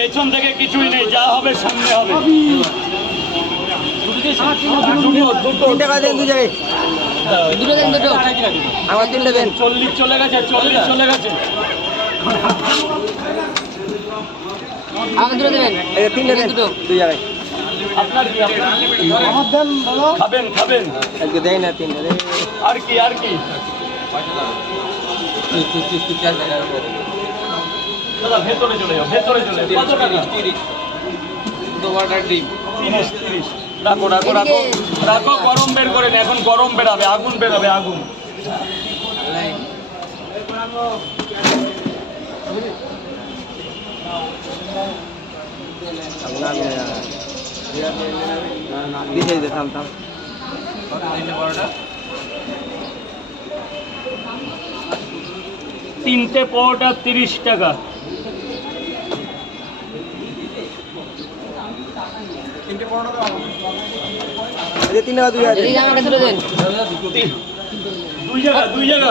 পেছন থেকে কিছুই নেই, যা হবে সামনে হবে। তিন টাকা দেন দু জায়গায়, দুটো দেন, দুটো আমার তিনটে দেন। 40 চলে গেছে, 40 চলে গেছে। আমাকে দুটো দেবেন, তিনটে দেন দুটো দু জায়গায়। আপনার কি আমার দেন বলো, খাবেন খাবেন আজকে দেয় না তিনটে দেন। আর কি আর কি দাদা ভেতরে চলে যাও, ভেতরে চলে যাও। কত টাকা? 30 দুবারটা ডিম 30 30 রাখো রাখো রাখো রাখো। গরম বের করে নে, এখন গরম বেরাবে, আগুন বেরাবে, আগুন। থাম থাম। তিনটে পরোটা 30 টাকা। তিন টাকা দুই জায়গায় দেন। আমাকে দুটো দেন, দুই জায়গা দুই জায়গা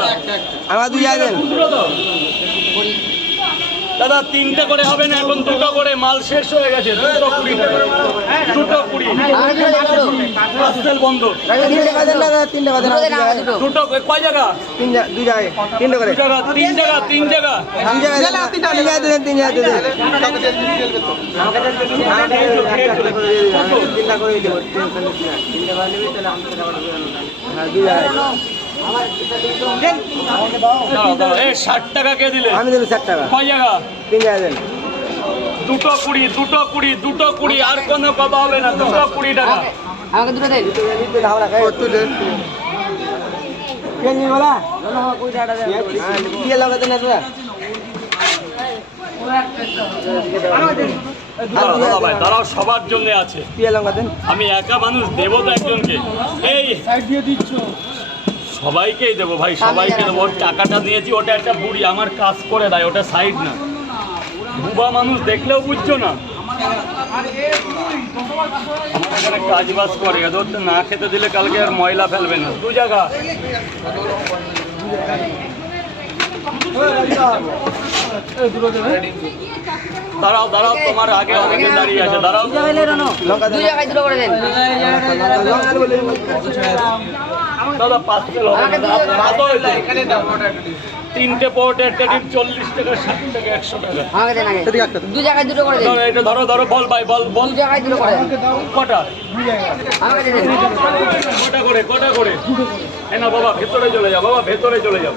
আমার দুই জায়গায় দেন। খুচরো তো দাদা, তিনটে করে হবে না, এখন দুটো করে, মাল শেষ হয়ে গেছে। দুটো 20 দুটো 20 পার্সেল বন্ধ। তিন টাকা দেন দাদা, তিন টাকা দেন। দুটো কয় জায়গা? দুই জায়গায় তিনটে করে। তিন জায়গা তিন জায়গা তিন জায়গা দুই জায়গায় দেন, তিন জায়গায় দেন, তিন জায়গায় দেন। তিনটা করে দেবো, তিনটা করে নিবি তাহলে আমি হ্যাঁ দুই জায়গায়। এই 60 টাকা কে দিলে? আমি দেবো 60 টাকা। কয় জায়গা? তিন জায়গায় দেন। দুটো 20 দুটো 20 দুটো 20 আর কোনো কথা হবে না। দুটো 20 টাকা। আমাকে দুটো দেন। ধাও রাখা কত দেন? কেন বলা? না না কই টাকা দেন। হ্যাঁ কি লাগাতে না তোরা? দাদা ভাই দাঁড়াও, সবার জন্য আছে। পিয়া লঙ্কা দেন। আমি একা মানুষ, দেবো তো একজনকে। এই সাইড দিয়ে দিচ্ছ, সবাইকেই দেবো ভাই, সবাইকে দেবো। ওর টাকাটা নিয়েছি, ওটা একটা বুড়ি আমার কাজ করে দেয়, ওটা সাইড না। বুবা মানুষ দেখলেও বুঝছো না, আমার এখানে কাজ বাজ করে। ওদের তো না খেতে দিলে কালকে আর ময়লা ফেলবে না। দু জায়গা দাঁড়াও দাঁড়াও, তোমার আগে অনেকে দাঁড়িয়ে আছে, দাঁড়াও। দুই জায়গায় দুটো করে দেন। দাদা পার্সেল হবে না। কত হয়েছে? তিনটে পরোটা একটা ডিম 40 টাকা, 60 টাকা, 100 টাকা। আমাকে দেন আগে। দুই জায়গায় দুটো করে দেন। ধরো, এটা ধরো ধরো, বল ভাই বল বল। দুই জায়গায় দুটো করে দেন। কটা? আমাকে দেন। কটা করে কটা করে? এই না বাবা, ভেতরে চলে যাও, বাবা ভেতরে চলে যাও।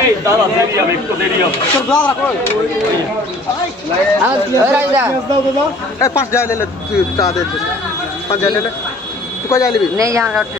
এই দাদা দেরি হবে, একটু দেরি হবে। पाँच जाए ले ले, तू ता दे 5 जाए ले ले, तू को जाए ले भी नहीं यहाँ